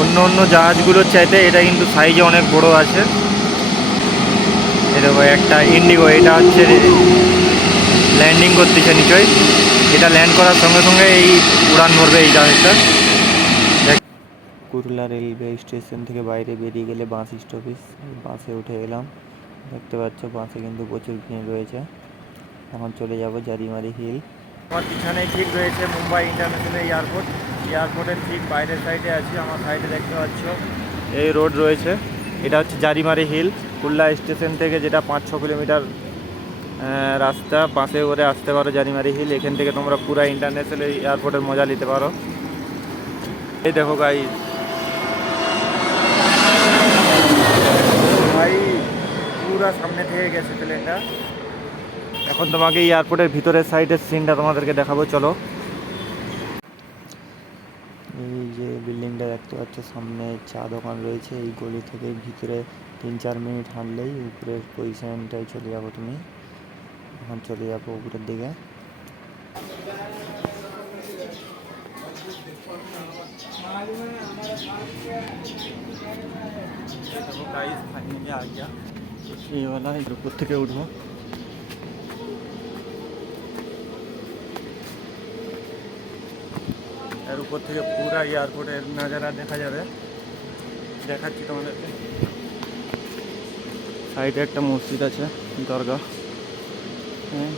অন্য অন্য জাহাজগুলোর চাইতে এটা কিন্তু সাইজে অনেক বড় আছে। এরকম একটা ইন্ডিগো এটা হচ্ছে ল্যান্ডিং করতেছে নিচয় এটা ল্যান্ড করার সঙ্গে সঙ্গে এই উড়ান ভরবে এই জাহাজটা। কুরলা রেলওয়ে স্টেশন থেকে বাইরে বেরিয়ে গেলে বাস স্টপেজ বাসে উঠে এলাম। দেখতে পাচ্ছ বাসে কিন্তু প্রচুর ভিড় রয়েছে। এখন চলে যাব জারিমারি হিল আমার পিছনেই ঠিক রয়েছে মুম্বাই ইন্টারন্যাশনাল এয়ারপোর্ট। এয়ারপোর্টের ঠিক বাইরের সাইডে আছি, আমার সাইডে দেখতে পাচ্ছ। এই রোড রয়েছে, এটা হচ্ছে জারিমারি হিল। কুল্লা স্টেশন থেকে যেটা পাঁচ ছ কিলোমিটার রাস্তা বাসে করে আসতে পারো জারিমারি হিল। এখান থেকে তোমরা পুরা ইন্টারন্যাশনাল এয়ারপোর্টের মজা নিতে পারো। এই দেখো গাই ভাই, পুরা সামনে থেকে গেছে প্লেনটা এখন তোমাকে এয়ারপোর্টের ভিতরের সাইডের সিনটা তোমাদেরকে দেখাবো চলো এই যে বিল্ডিংটা দেখতে পাচ্ছ সামনে চা দোকান রয়েছে এই গলি থেকে ভিতরে তিন চার মিনিট হাঁটলেই উপরের পজিশনটায় চলে যাবো তুমি এখন চলে যাবো উপরের দিকে देखो गाइस फाइनली आ गया ये वाला इधर ऊपर থেকে উঠবো উপর থেকে পুরা এয়ারপোর্টের নাজারা দেখা যাবে। দেখাচ্ছি তোমাদেরকে। সাইডে একটা মসজিদ আছে, দরগা। হ্যাঁ।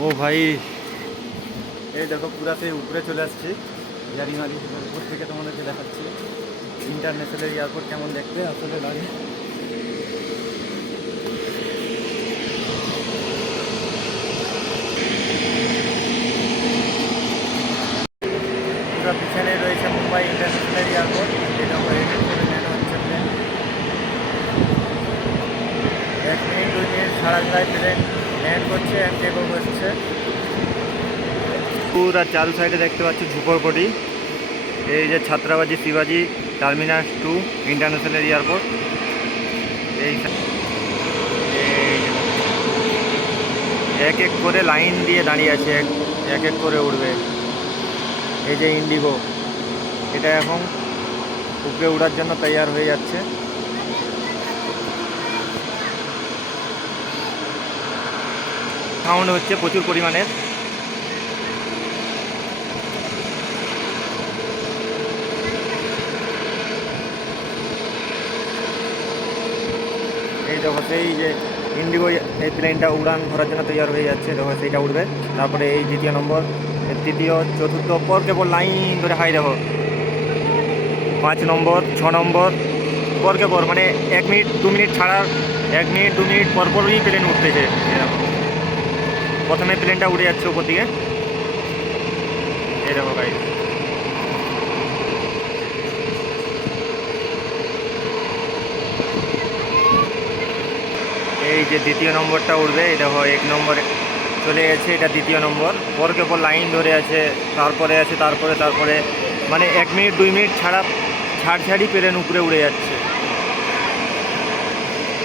ও ভাই। এই দেখো পুরা সেই উপরে চলে আসছি। গাড়ি জারিমারি উপর থেকে তোমাদেরকে দেখাচ্ছি। ইন্টারন্যাশনাল এয়ারপোর্ট কেমন দেখতে? আসলে লাগে পুরো পিছনে রয়েছে মুম্বাই ইন্টারন্যাশনাল এয়ারপোর্ট এটা হেডেড করে নেওয়া হচ্ছে প্লেন এক মিনিট ছাড়া ছাড়াই প্লেন ল্যান্ড করছে অ্যান্ড টেক হচ্ছে পুরা চারু সাইডে দেখতে পাচ্ছি ঝুপড়পটি। এই যে ছাত্রাবাজি, শিবাজি টার্মিনাস টু ইন্টারন্যাশনাল এয়ারপোর্ট এই এক এক করে লাইন দিয়ে দাঁড়িয়ে আছে, এক এক করে উঠবে এই যে ইন্ডিগো এটা এখন উপরে উড়ার জন্য তৈয়ার হয়ে যাচ্ছে। সাউন্ড হচ্ছে প্রচুর পরিমাণের এই দেখো, সেই যে ইন্ডিগো এই প্লেনটা উড়ান ধরার জন্য তৈরি হয়ে যাচ্ছে। দেখো, সেইটা উঠবে তারপরে এই দ্বিতীয় নম্বর তৃতীয়, চতুর্থ পর কেবল লাইন ধরে হাই দেখো। পাঁচ নম্বর, ছ নম্বর পর কে পর মানে এক মিনিট, দু মিনিট ছাড়ার, এক মিনিট, দু মিনিট পর পরই প্লেন উঠতেছে। প্রথমে প্লেনটা উড়ে যাচ্ছে উপর দিকে। এই দেখো গাইজ এই যে দ্বিতীয় নম্বরটা উঠবে এটা হয় এক নম্বরে চলে গেছে, এটা দ্বিতীয় নম্বর। পরকে পর লাইন ধরে আছে, তারপরে আছে, তারপরে তারপরে। মানে এক মিনিট দুই মিনিট ছাড়া, ছাড় ছাড়ি প্লেন উপরে উড়ে যাচ্ছে।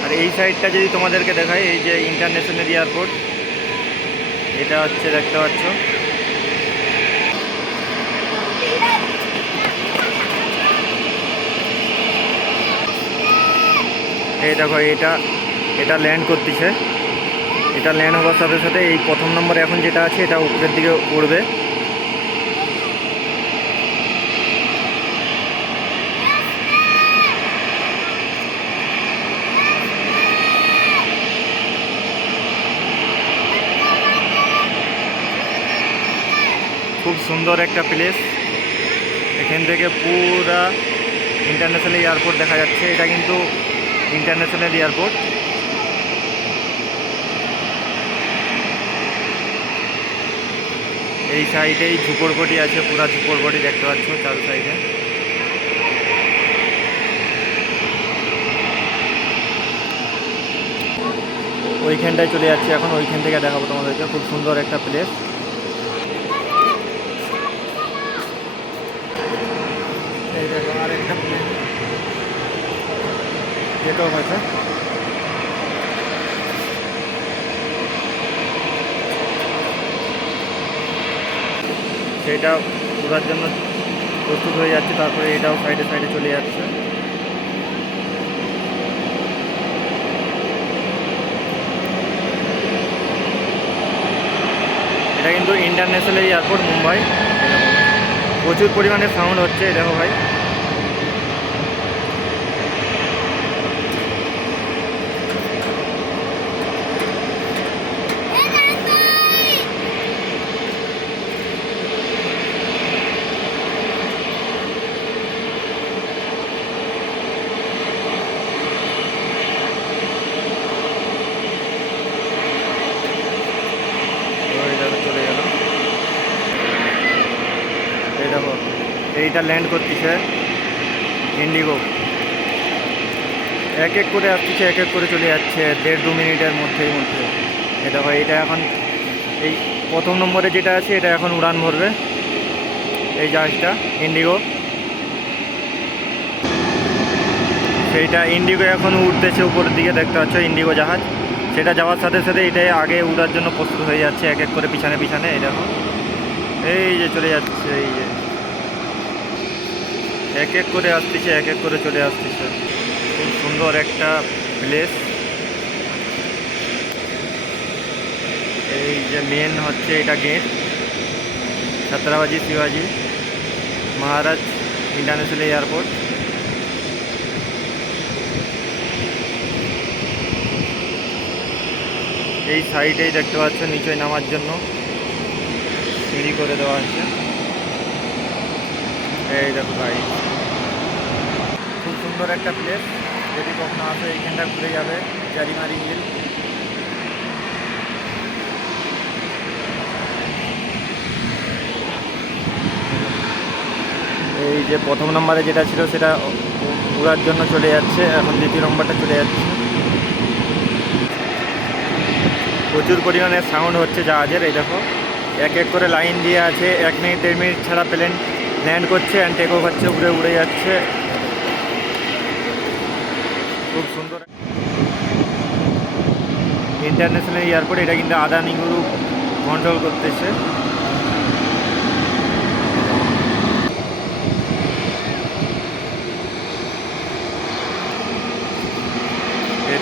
আর এই সাইডটা যদি তোমাদেরকে দেখায় এই যে ইন্টারন্যাশনাল এয়ারপোর্ট এটা হচ্ছে দেখতে পাচ্ছ। এই দেখো, এটা এটা ল্যান্ড করতেছে। এটা ল্যান্ড হওয়ার সাথে সাথে এই প্রথম নম্বর এখন যেটা আছে, এটা উপরের দিকে উড়বে। সুন্দর একটা প্লেস এখান থেকে পুরা ইন্টারন্যাশনাল এয়ারপোর্ট দেখা যাচ্ছে। এটা কিন্তু ইন্টারন্যাশনাল এয়ারপোর্ট এই সাইডেই ঝুপড়পটি আছে, পুরা ঝুপড়পটি দেখতে পাচ্ছ চারু সাইডে ওইখানটায় চলে যাচ্ছি। এখন ওইখান থেকে দেখাবো তোমাদেরকে। খুব সুন্দর একটা প্লেস গেট অফ আছে সেটা ঘোরার জন্য প্রস্তুত হয়ে যাচ্ছে, তারপরে এটাও সাইডে সাইডে চলে যাচ্ছে। এটা কিন্তু ইন্টারন্যাশনাল এয়ারপোর্ট মুম্বাই। প্রচুর পরিমাণে সাউন্ড হচ্ছে দেখো ভাই। এইটা ল্যান্ড করতেছে ইন্ডিগো এক এক করে আসতেছে, এক এক করে চলে যাচ্ছে, দেড় দু মিনিটের মধ্যেই মধ্যে। এটা দেখো এটা এখন এই প্রথম নম্বরে যেটা আছে, এটা এখন উড়ান ভরবে। এই জাহাজটা ইন্ডিগো সেইটা ইন্ডিগো এখন উঠতেছে উপরের দিকে, দেখতে পাচ্ছ ইন্ডিগো জাহাজ। সেটা যাওয়ার সাথে সাথে এটাই আগে উড়ার জন্য প্রস্তুত হয়ে যাচ্ছে, এক এক করে পিছনে পিছনে, এই দেখো। এই যে চলে যাচ্ছে, এই যে। এক এক করে আসতেছে, এক এক করে চলে আসতেছে। খুব সুন্দর একটা প্লেস এই যে মেন হচ্ছে এটা গেট ছাত্রাবাজি, শিবাজি, মহারাজ ইন্টারন্যাশনাল এয়ারপোর্ট এই সাইডেই দেখতে পাচ্ছ, নিচে নামার জন্য। সিঁড়ি করে দেওয়া আছে এই দেখো ভাই। খুব সুন্দর একটা প্লেস যদি কখনো আসো এইখানটা ঘুরে যাবে চারিমারি হিল এই যে প্রথম নম্বরে যেটা ছিল সেটা উড়ার জন্য চলে যাচ্ছে। এখন দ্বিতীয় নম্বরটা চলে যাচ্ছে। প্রচুর পরিমাণে সাউন্ড হচ্ছে জাহাজের এই দেখো। এক এক করে লাইন দিয়ে আছে এক মিনিট দেড় মিনিট ছাড়া প্লেন ল্যান্ড করছে অ্যান্ড টেক অফ হচ্ছে, উড়ে উড়ে যাচ্ছে। খুব সুন্দর। ইন্টারন্যাশনাল এয়ারপোর্ট এটা কিন্তু আদানি গ্রুপ কন্ট্রোল করতেছে।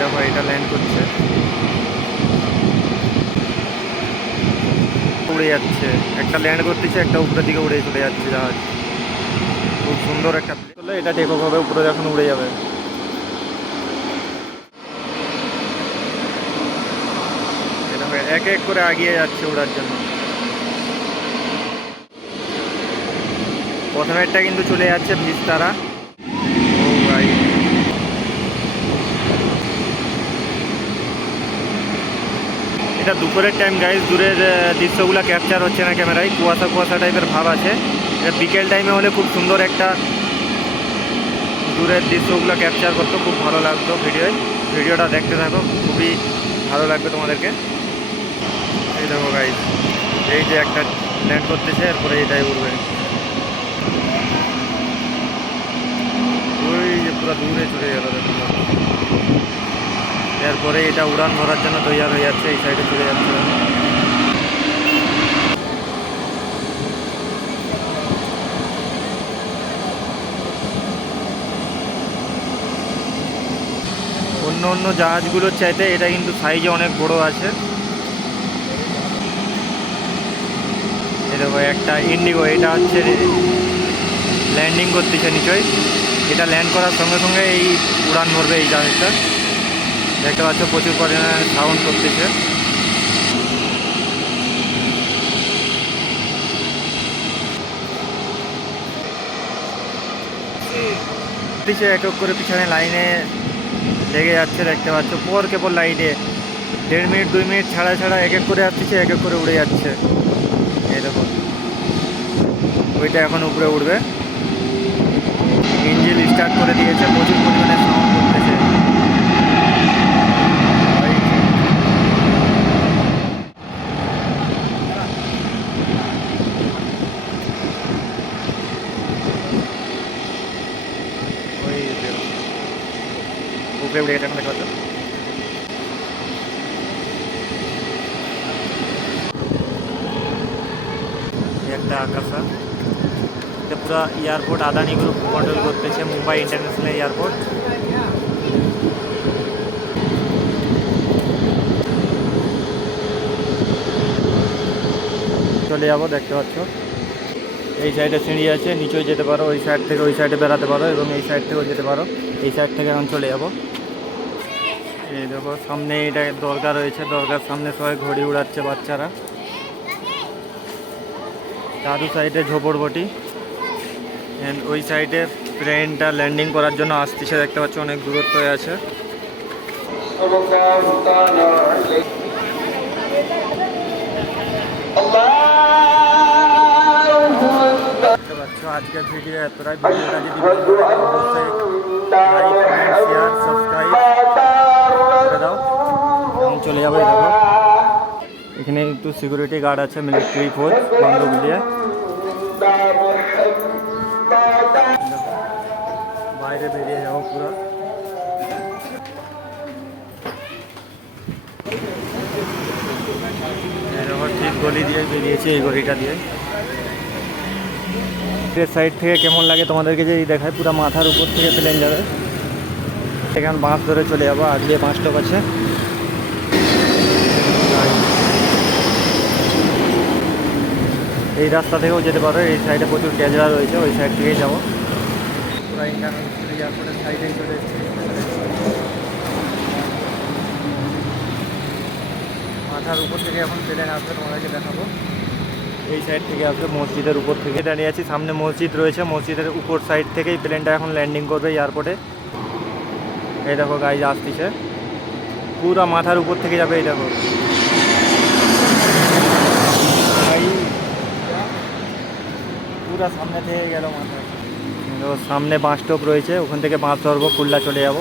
দেখো, এটা ল্যান্ড করছে। উড়ে যাচ্ছে। একটা ল্যান্ড করতেছে, একটা উপরের দিকে উড়ে, চলে যাচ্ছে জাহাজ। সুন্দর একটা হলো এটা টেক হবে উপরে যখন উড়ে যাবে। এক এক করে আগিয়ে যাচ্ছে উড়ার জন্য। প্রথমেরটা কিন্তু চলে যাচ্ছে ভিস্তারা এটা দুপুরের টাইম গাইজ দূরের দৃশ্যগুলো ক্যাপচার হচ্ছে না ক্যামেরায় কুয়াশা কুয়াশা টাইপের ভাব আছে। এটা বিকেল টাইমে হলে খুব সুন্দর একটা দূরের দৃশ্যগুলো ক্যাপচার করতো খুব ভালো লাগতো ভিডিওয় ভিডিওটা দেখতে থাকো, খুবই ভালো লাগবে তোমাদেরকে। এই দেখো গাইজ এই যে একটা ল্যান্ড করতেছে, এরপরে এটাই উঠবে ওই যে পুরো দূরে চলে গেল এরপরে এটা উড়ান ভরার জন্য তৈরি হয়ে যাচ্ছে, এই সাইডে চলে যাচ্ছে। অন্য জাহাজগুলোর চাইতে এটা কিন্তু সাইজে অনেক বড় আছে। দেখো, একটা ইন্ডিগো এটা হচ্ছে ল্যান্ডিং করতেছে নিচয়। এটা ল্যান্ড করার সঙ্গে সঙ্গে এই উড়ান ভরবে এই জাহাজটা। দেখতে পাচ্ছ, প্রচুর পরিমাণে সাউন্ড করতেছে। দিচ্ছে এক এক করে পিছনে লাইনে লেগে যাচ্ছে, দেখতে পাচ্ছ। পর কেবল লাইটে দেড় মিনিট, দুই মিনিট ছাড়া ছাড়া এক এক করে আসতেছে, এক এক করে উড়ে যাচ্ছে। এরকম ওইটা এখন উপরে উঠবে ইঞ্জিন স্টার্ট করে দিয়েছে, প্রচুর পরিমাণে সাউন্ড করতেছে ওই যে উপরে উঠে গেছে এখন দেখতে পাচ্ছ একটা আকাশা। এটা পুরো এয়ারপোর্ট আদানি গ্রুপ কন্ট্রোল করতেছে, মুম্বাই ইন্টারন্যাশনাল এয়ারপোর্ট। চলে যাব, দেখতে পাচ্ছ। এই সাইডে সিঁড়ি আছে, নিচেও যেতে পারো, ওই সাইড থেকে ওই সাইডে বেড়াতে পারো এবং এই সাইড থেকেও যেতে পারো। এই সাইড থেকে এখন চলে যাব। এই দেখো, সামনে এটা দরগা রয়েছে, দরগার সামনে সবাই ঘড়ি উড়াচ্ছে বাচ্চারা। চারু সাইডে ঝোপড়বটি। অ্যান্ড ওই সাইডে প্লেনটা ল্যান্ডিং করার জন্য আসতেছে দেখতে পাচ্ছ অনেক দূরত্ব আছে। আজকের ভিডিও এতটাই। ভিডিওটা যদি ভালো লাগে সাবস্ক্রাইব করে দাও। এবং চলে যাবে দেখো। এখানে একটু সিকিউরিটি গার্ড আছে মিলিটারি ফোর্স বন্দুক দিয়ে। বাইরে বেরিয়ে যাব পুরো। ঠিক গলি দিয়ে বেরিয়েছি, এই গলিটা দিয়ে। সাইড থেকে কেমন লাগে তোমাদেরকে যে দেখায়, পুরো মাথার উপর থেকে প্লেন যাবে। এখানে বাঁশ ধরে চলে যাব আগে বাঁশ স্টপ আছে এই রাস্তা থেকেও যেতে পারো, এই সাইডে প্রচুর ক্যাজরা রয়েছে, ওই সাইড থেকেই যাব। এয়ারপোর্টের চলে মাথার উপর থেকে এখন প্লেন আসবে তোমাদেরকে দেখাবো। এই সাইড থেকে আসবে মসজিদের উপর থেকে। দাঁড়িয়ে আছি, সামনে মসজিদ রয়েছে, মসজিদের উপর সাইড থেকেই প্লেনটা এখন ল্যান্ডিং করবে এয়ারপোর্টে এই দেখো গাড়ি আসতেছে। পুরো মাথার উপর থেকে যাবে এই দেখো। পুরা সামনে থেকে গেল মাথা সামনে বাঁশ টোপ রয়েছে, ওখান থেকে বাঁশ ধরবো কুল্লা চলে যাব।